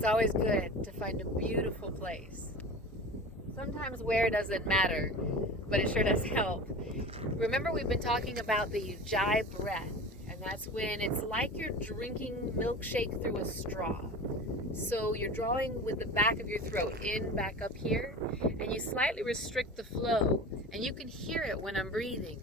it's always good to find a beautiful place. Sometimes where doesn't matter, but it sure does help. Remember, we've been talking about the ujai breath, and that's when it's like you're drinking milkshake through a straw. So you're drawing with the back of your throat in, back up here, and you slightly restrict the flow, and you can hear it when I'm breathing.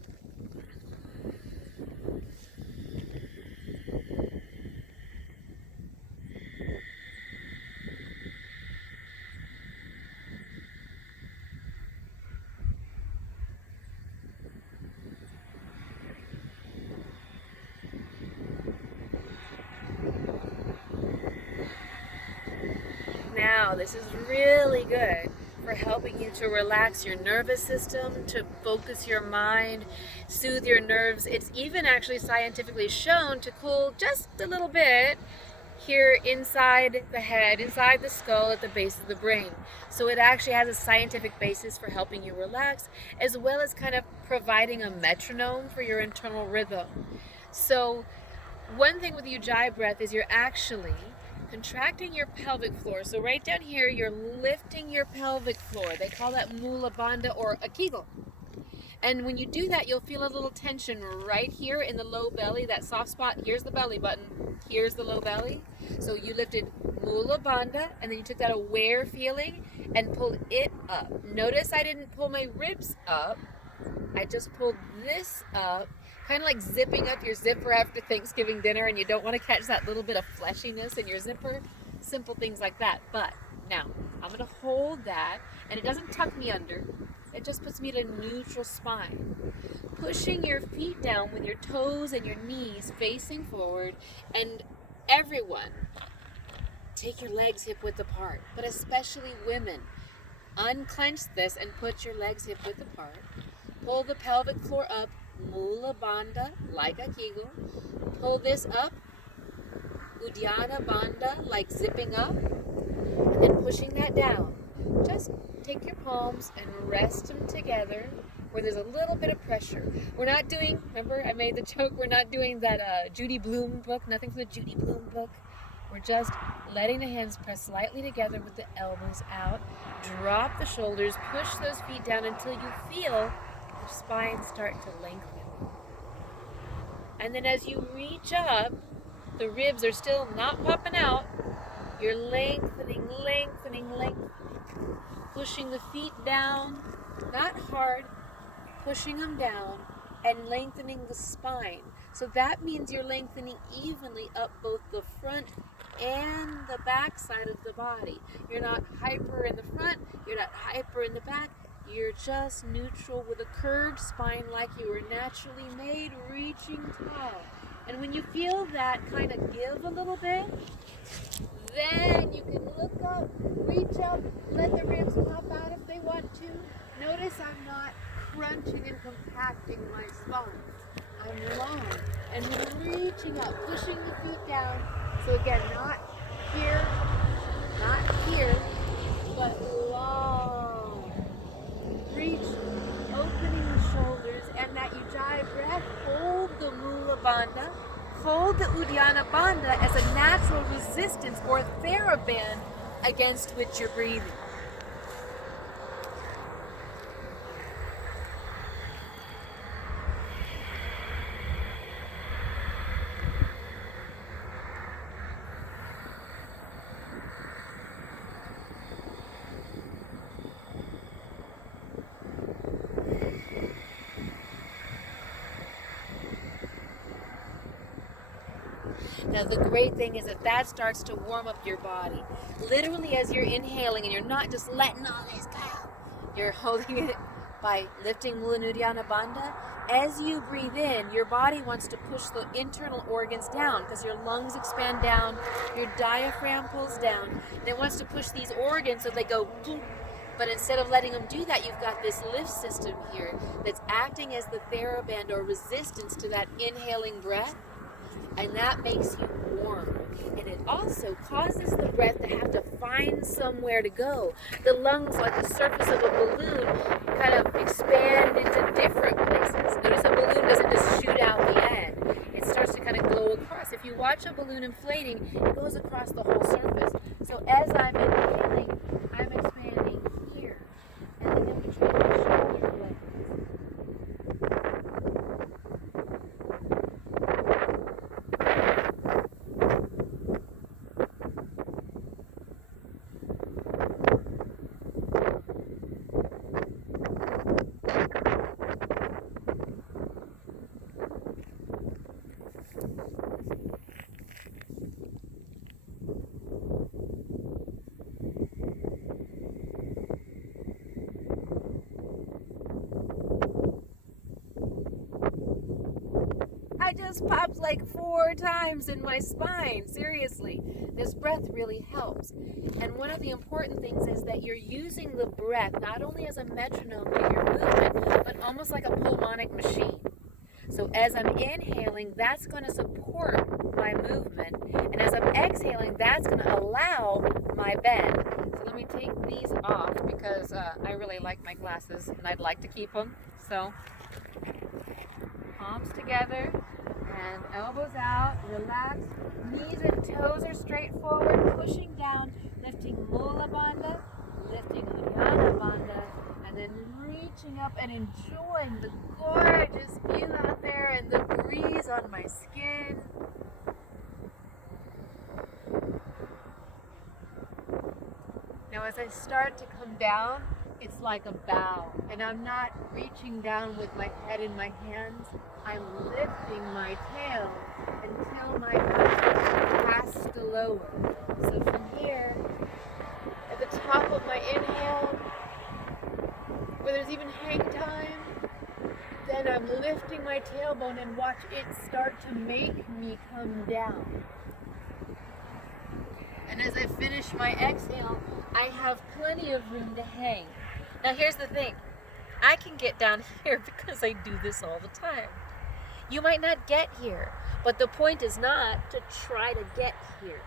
Now, this is really good for helping you to relax your nervous system, to focus your mind, soothe your nerves. It's even actually scientifically shown to cool just a little bit here inside the head, inside the skull, at the base of the brain. So it actually has a scientific basis for helping you relax, as well as kind of providing a metronome for your internal rhythm. So one thing with the ujjayi breath is you're actually contracting your pelvic floor. So right down here, you're lifting your pelvic floor. They call that mula bandha or a kegel. And when you do that, you'll feel a little tension right here in the low belly, that soft spot. Here's the belly button. Here's the low belly. So you lifted mula bandha, and then you took that aware feeling and pulled it up. Notice I didn't pull my ribs up. I just pulled this up, kind of like zipping up your zipper after Thanksgiving dinner and you don't want to catch that little bit of fleshiness in your zipper. Simple things like that. But now I'm going to hold that, and it doesn't tuck me under. It just puts me at a neutral spine. Pushing your feet down with your toes and your knees facing forward, and everyone, take your legs hip width apart, but especially women. Unclench this and put your legs hip width apart. Pull the pelvic floor up, mula bandha, like a kegel. Pull this up, uddiyana bandha, like zipping up, and then pushing that down. Just take your palms and rest them together where there's a little bit of pressure. We're not doing, remember I made the joke, we're not doing that Judy Blume book, nothing from the Judy Blume book. We're just letting the hands press slightly together with the elbows out. Drop the shoulders, push those feet down until you feel the spine start to lengthen. And then as you reach up, the ribs are still not popping out. You're lengthening, lengthening, lengthening. Pushing the feet down, not hard, pushing them down and lengthening the spine. So that means you're lengthening evenly up both the front and the back side of the body. You're not hyper in the front, you're not hyper in the back. You're just neutral with a curved spine like you were naturally made, reaching tall. And when you feel that kind of give a little bit, then you can look up, reach up, let the ribs pop out if they want to. Notice I'm not crunching and compacting my spine. I'm long and reaching up, pushing the feet down. So again, not here, but long. Reach, opening the shoulders, and that ujjayi breath, hold the mula bandha, hold the uddiyana bandha as a natural resistance or TheraBand against which you're breathing. Now the great thing is that starts to warm up your body. Literally as you're inhaling, and you're not just letting all this go. You're holding it by lifting Mula Uddiyana Bandha. As you breathe in, your body wants to push the internal organs down because your lungs expand down, your diaphragm pulls down, and it wants to push these organs so they go boom. But instead of letting them do that, you've got this lift system here that's acting as the TheraBand or resistance to that inhaling breath. And that makes you warm. And it also causes the breath to have to find somewhere to go. The lungs, like the surface of a balloon, kind of expand into different places. Notice a balloon doesn't just shoot out the end. It starts to kind of glow across. If you watch a balloon inflating, it goes across the whole surface. So as I'm inhaling, I'm expanding here. And then we train my shoulder blades. I just popped like 4 times in my spine. Seriously, this breath really helps. And one of the important things is that you're using the breath not only as a metronome to your movement, but almost like a pulmonic machine. So as I'm inhaling, that's going to support my movement. And as I'm exhaling, that's going to allow my bend. So let me take these off because I really like my glasses and I'd like to keep them. So palms together and elbows out, relax. Knees and toes are straight forward, pushing down, lifting Mula Bandha, lifting Ujjayi Bandha, and then reaching up and enjoying the gorgeous view out there and the breeze on my skin. Now as I start to come down, it's like a bow, and I'm not reaching down with my head in my hands. I'm lifting my tail until my back has to lower. So from here, at the top of my inhale, where there's even hang time, then I'm lifting my tailbone and watch it start to make me come down. And as I finish my exhale, I have plenty of room to hang. Now here's the thing, I can get down here because I do this all the time. You might not get here, but the point is not to try to get here.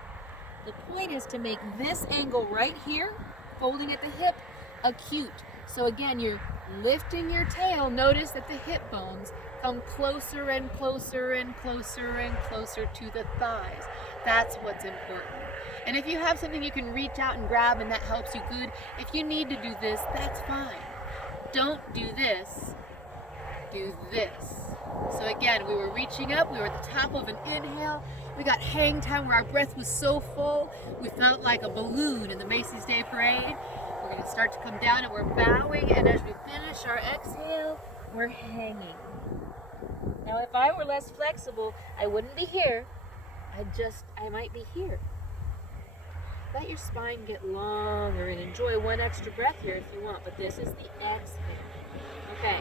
The point is to make this angle right here, folding at the hip, acute. So again, you're lifting your tail. Notice that the hip bones come closer and closer and closer and closer to the thighs. That's what's important. And if you have something you can reach out and grab and that helps you, good. If you need to do this, that's fine. Don't do this, do this. So again, we were reaching up, we were at the top of an inhale. We got hang time where our breath was so full, we felt like a balloon in the Macy's Day Parade. We're gonna start to come down and we're bowing, and as we finish our exhale, we're hanging. Now if I were less flexible, I wouldn't be here. I might be here. Let your spine get longer and enjoy one extra breath here if you want, but this is the exhale. Okay,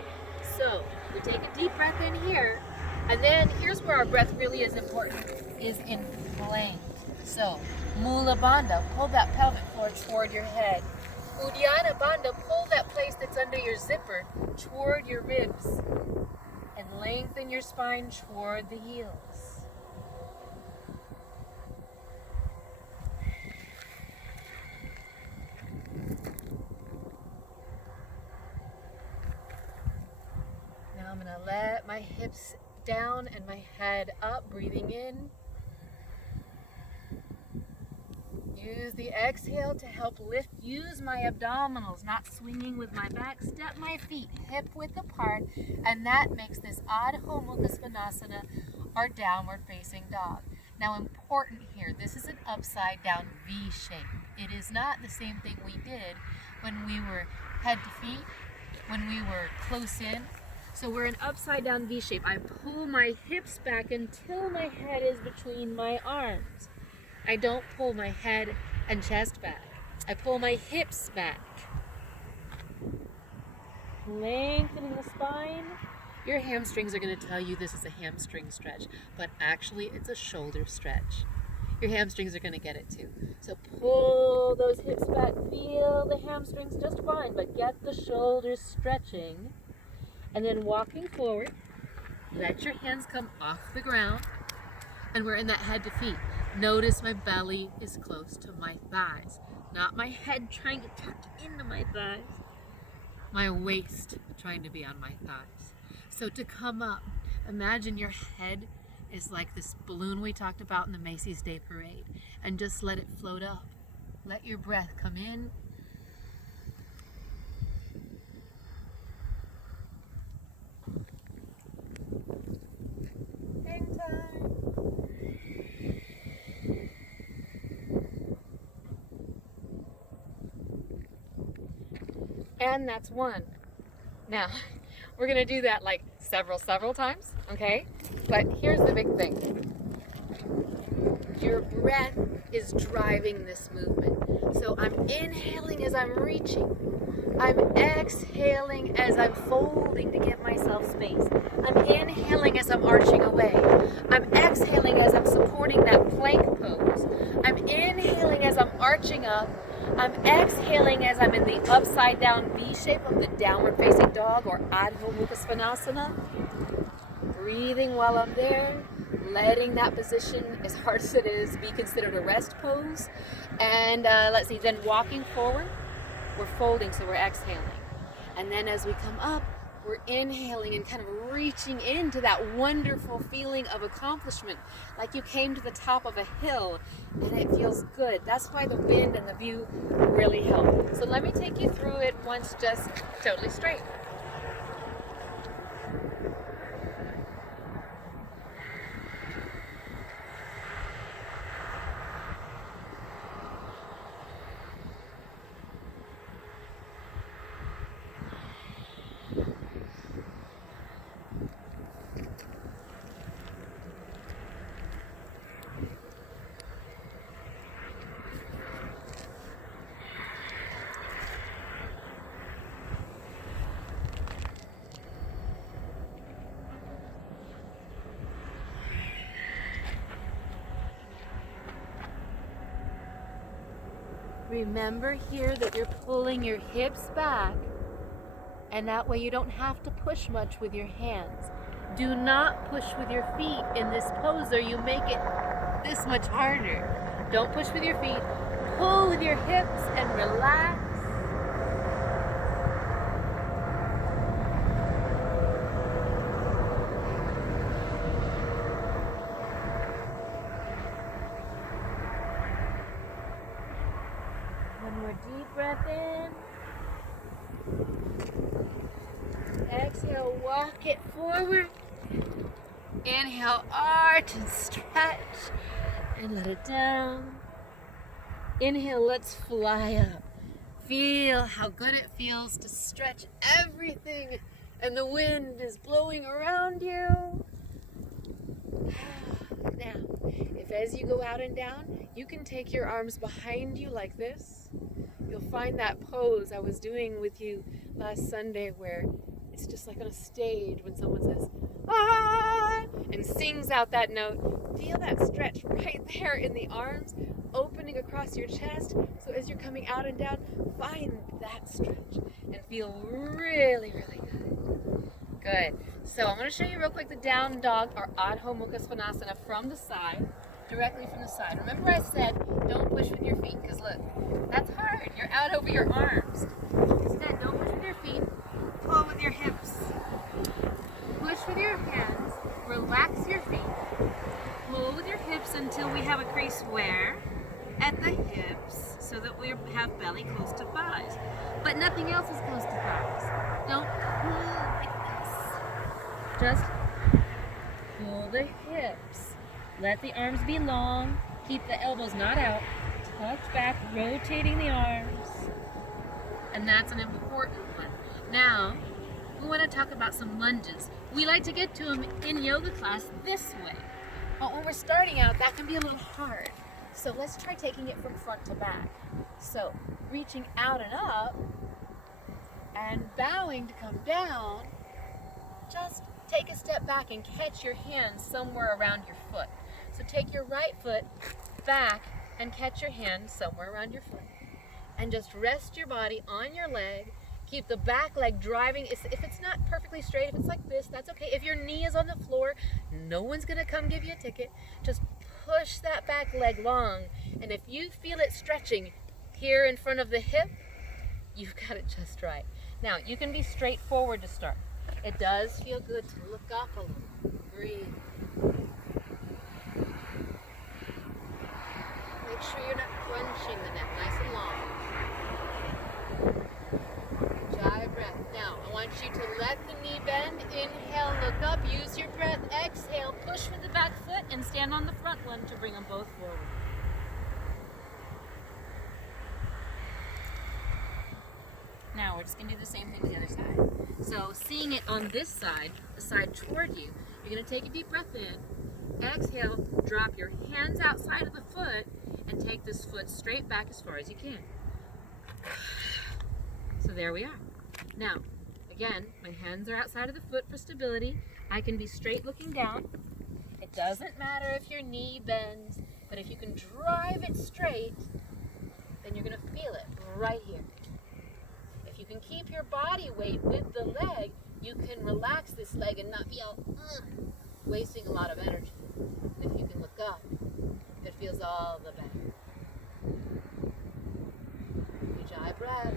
so we take a deep breath in here, and then here's where our breath really is important, is in plank. So, Mula Bandha, pull that pelvic floor toward your head. Ujjayi Bandha, pull that place that's under your zipper toward your ribs, and lengthen your spine toward the heels. I'm going to let my hips down and my head up, breathing in. Use the exhale to help lift. Use my abdominals, not swinging with my back. Step my feet hip width apart, and that makes this Adho Mukha Svanasana, or downward facing dog. Now important here, this is an upside down V shape. It is not the same thing we did when we were head to feet, when we were close in. So we're an upside down V shape. I pull my hips back until my head is between my arms. I don't pull my head and chest back. I pull my hips back. Lengthening the spine. Your hamstrings are going to tell you this is a hamstring stretch, but actually it's a shoulder stretch. Your hamstrings are going to get it too. So pull those hips back. Feel the hamstrings just fine, but get the shoulders stretching. And then walking forward, let your hands come off the ground, and we're in that head to feet. Notice my belly is close to my thighs, not my head trying to tuck into my thighs, my waist trying to be on my thighs. So to come up, imagine your head is like this balloon we talked about in the Macy's Day Parade, and just let it float up. Let your breath come in. Hang time. And that's one. Now, we're gonna do that like several times, okay? But here's the big thing. Your breath is driving this movement. So I'm inhaling as I'm reaching. I'm exhaling as I'm folding to give myself space. I'm inhaling as I'm arching away. I'm exhaling as I'm supporting that plank pose. I'm inhaling as I'm arching up. I'm exhaling as I'm in the upside down V shape of the downward facing dog or Adho Mukha Svanasana. Breathing while I'm there, letting that position, as hard as it is, be considered a rest pose. And let's see, then walking forward, we're folding, so we're exhaling. And then as we come up, we're inhaling and kind of reaching into that wonderful feeling of accomplishment, like you came to the top of a hill and it feels good. That's why the wind and the view really help. So let me take you through it once, just totally straight. Remember here that you're pulling your hips back, and that way you don't have to push much with your hands. Do not push with your feet in this pose or you make it this much harder. Don't push with your feet. Pull with your hips and relax. One more deep breath in. Exhale, walk it forward. Inhale, arch and stretch. And let it down. Inhale, let's fly up. Feel how good it feels to stretch everything. And the wind is blowing around you. Now, if as you go out and down, you can take your arms behind you like this. You'll find that pose I was doing with you last Sunday where it's just like on a stage when someone says, ah, and sings out that note. Feel that stretch right there in the arms, opening across your chest. So as you're coming out and down, find that stretch and feel really, really good. Good. So I'm going to show you real quick the down dog or Adho Mukha Svanasana from the side, directly from the side. Remember I said don't push with your feet because look, that's hard. You're out over your arms. Instead, don't push with your feet. Pull with your hips. Push with your hands. Relax your feet. Pull with your hips until we have a crease where? At the hips, so that we have belly close to thighs. But nothing else is close to thighs. Don't pull like this. Just pull the hips. Let the arms be long. Keep the elbows not out. Tucked back, rotating the arms. And that's an important one. Now, we want to talk about some lunges. We like to get to them in yoga class this way. But when we're starting out, that can be a little hard. So let's try taking it from front to back. So reaching out and up and bowing to come down, just take a step back and catch your hand somewhere around your foot. So take your right foot back and catch your hand somewhere around your foot. And just rest your body on your leg. Keep the back leg driving. If it's not perfectly straight, if it's like this, that's okay. If your knee is on the floor, no one's gonna come give you a ticket. Just push that back leg long. And if you feel it stretching here in front of the hip, you've got it just right. Now, you can be straightforward to start. It does feel good to look up a little. Breathe. make sure you're not crunching the neck, nice and long. Ujjayi breath. Now, I want you to let the knee bend. Inhale, look up, use your breath. Exhale, push with the back foot and stand on the front one to bring them both forward. Now we're just going to do the same thing to the other side. So seeing it on this side, the side toward you, you're going to take a deep breath in. Exhale, drop your hands outside of the foot and take this foot straight back as far as you can. So there we are. Now, again, my hands are outside of the foot for stability. I can be straight looking down. It doesn't matter if your knee bends, but if you can drive it straight, then you're going to feel it right here. If you can keep your body weight with the leg, you can relax this leg and not be all wasting a lot of energy. And if you can look up, it feels all the better. Ujjayi breath.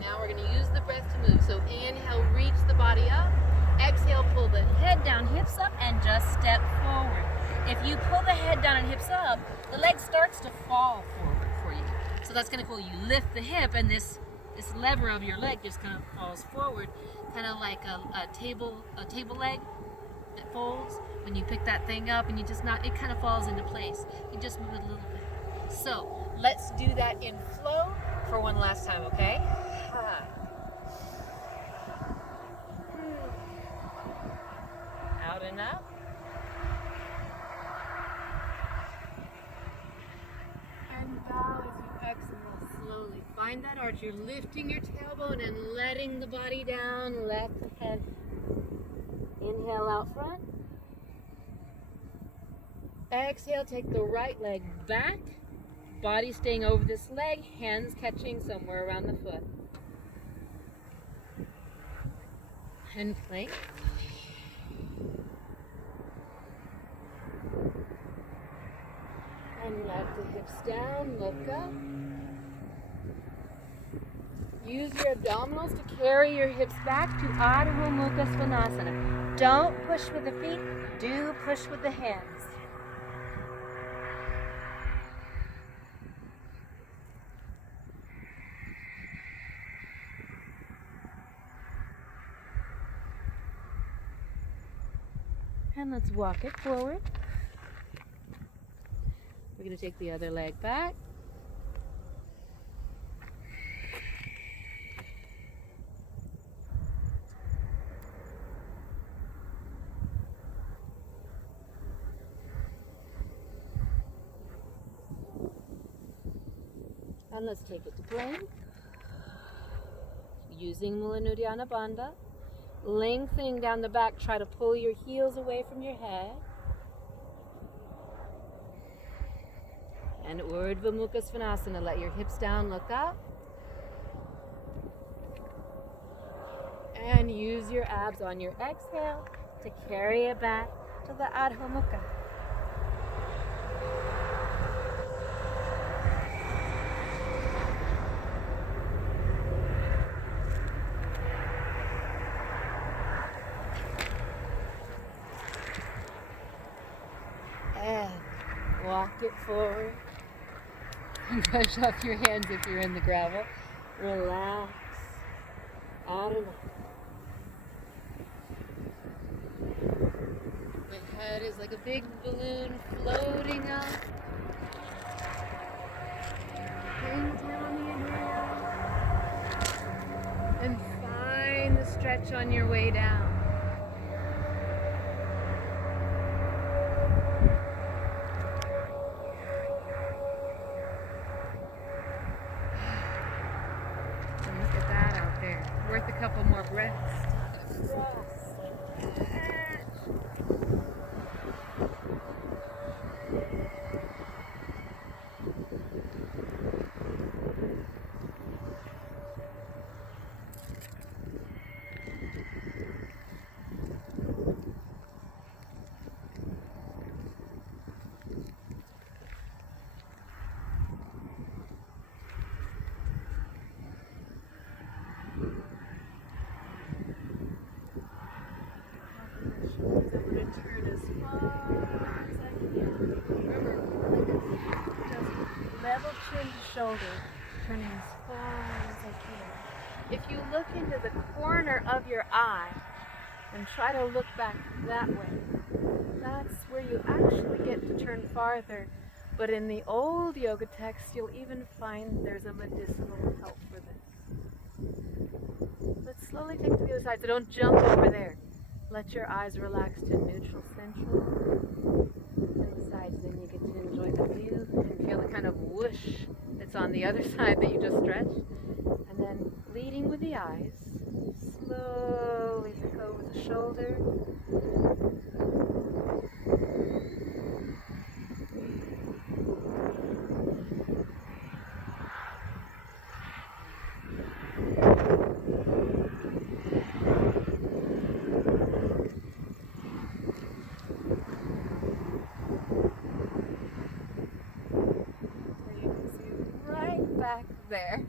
Now we're going to use the breath to move. So inhale, reach the body up. Exhale, pull the head down, hips up, and just step forward. If you pull the head down and hips up, the leg starts to fall forward for you. So that's kind of cool. You lift the hip, and this lever of your leg just kind of falls forward, kind of like a table leg that folds. When you pick that thing up, and you just it kind of falls into place. You just move it a little bit. So let's do that in flow for one last time, okay? Out and up. And bow as you exhale slowly. Find that arch. You're lifting your tailbone and letting the body down. Let the head. Inhale out front. Exhale, take the right leg back. Body staying over this leg. Hands catching somewhere around the foot. And plank. And let the hips down, look up. Use your abdominals to carry your hips back to Ardha Mukha Svanasana. Don't push with the feet, do push with the hands. And let's walk it forward. We're going to take the other leg back. And let's take it to plank. Using Mula Nudiana Bandha. Lengthening down the back, try to pull your heels away from your head. And Urdhva Mukha Svanasana. Let your hips down, look up. And use your abs on your exhale to carry it back to the Ardha Mukha. And walk it forward. Brush off your hands if you're in the gravel. Relax. Out and up. My head is like a big balloon floating up. Inhale on the inhale. And find the stretch on your way down. Worth a couple more breaths. and turn as far as I can. Remember, just level chin to shoulder, turning as far as I can. If you look into the corner of your eye and try to look back that way, that's where you actually get to turn farther. But in the old yoga text, you'll even find there's a medicinal help for this. Let's slowly take it to the other side, so don't jump over there. Let your eyes relax to neutral central. And the sides, then you get to enjoy the view and feel the kind of whoosh that's on the other side that you just stretched. And then leading with the eyes, slowly pick over the shoulder. Back there.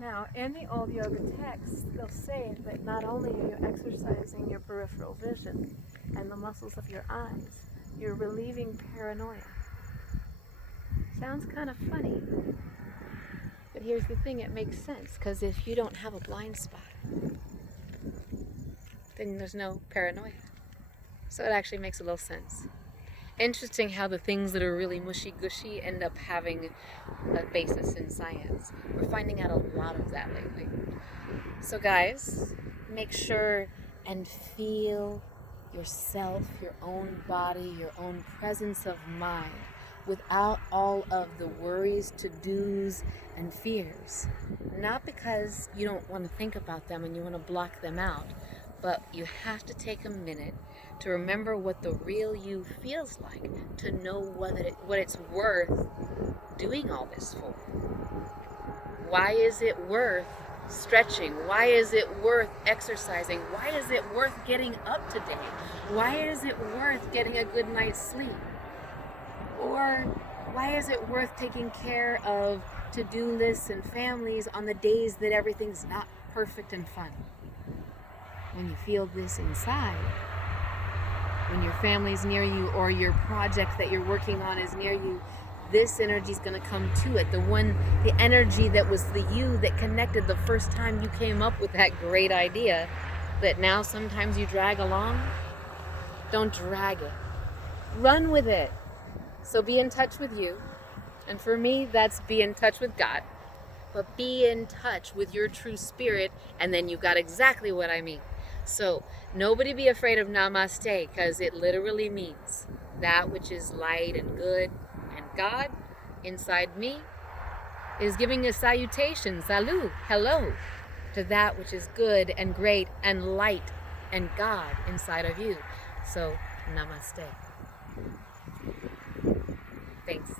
Now, in the old yoga texts, they'll say that not only are you exercising your peripheral vision and the muscles of your eyes, you're relieving paranoia. Sounds kind of funny, but here's the thing, it makes sense, because if you don't have a blind spot, then there's no paranoia. So it actually makes a little sense. Interesting how the things that are really mushy-gushy end up having a basis in science. We're finding out a lot of that lately. So guys, make sure and feel yourself, your own body, your own presence of mind, without all of the worries, to-dos, and fears. Not because you don't want to think about them and you want to block them out, but you have to take a minute to remember what the real you feels like, to know what it's worth doing all this for. Why is it worth stretching? Why is it worth exercising? Why is it worth getting up today? Why is it worth getting a good night's sleep? Or why is it worth taking care of to-do lists and families on the days that everything's not perfect and fun? When you feel this inside, when your family's near you or your project that you're working on is near you, this energy is going to come to it. The energy that was the you that connected the first time you came up with that great idea that now sometimes you drag along. Don't drag it. Run with it. So be in touch with you. And for me, that's be in touch with God. But be in touch with your true spirit, and then you got exactly what I mean. So nobody be afraid of namaste, because it literally means that which is light and good, and God inside me is giving a salutation, salut, hello, to that which is good and great and light and God inside of you. So namaste. Thanks.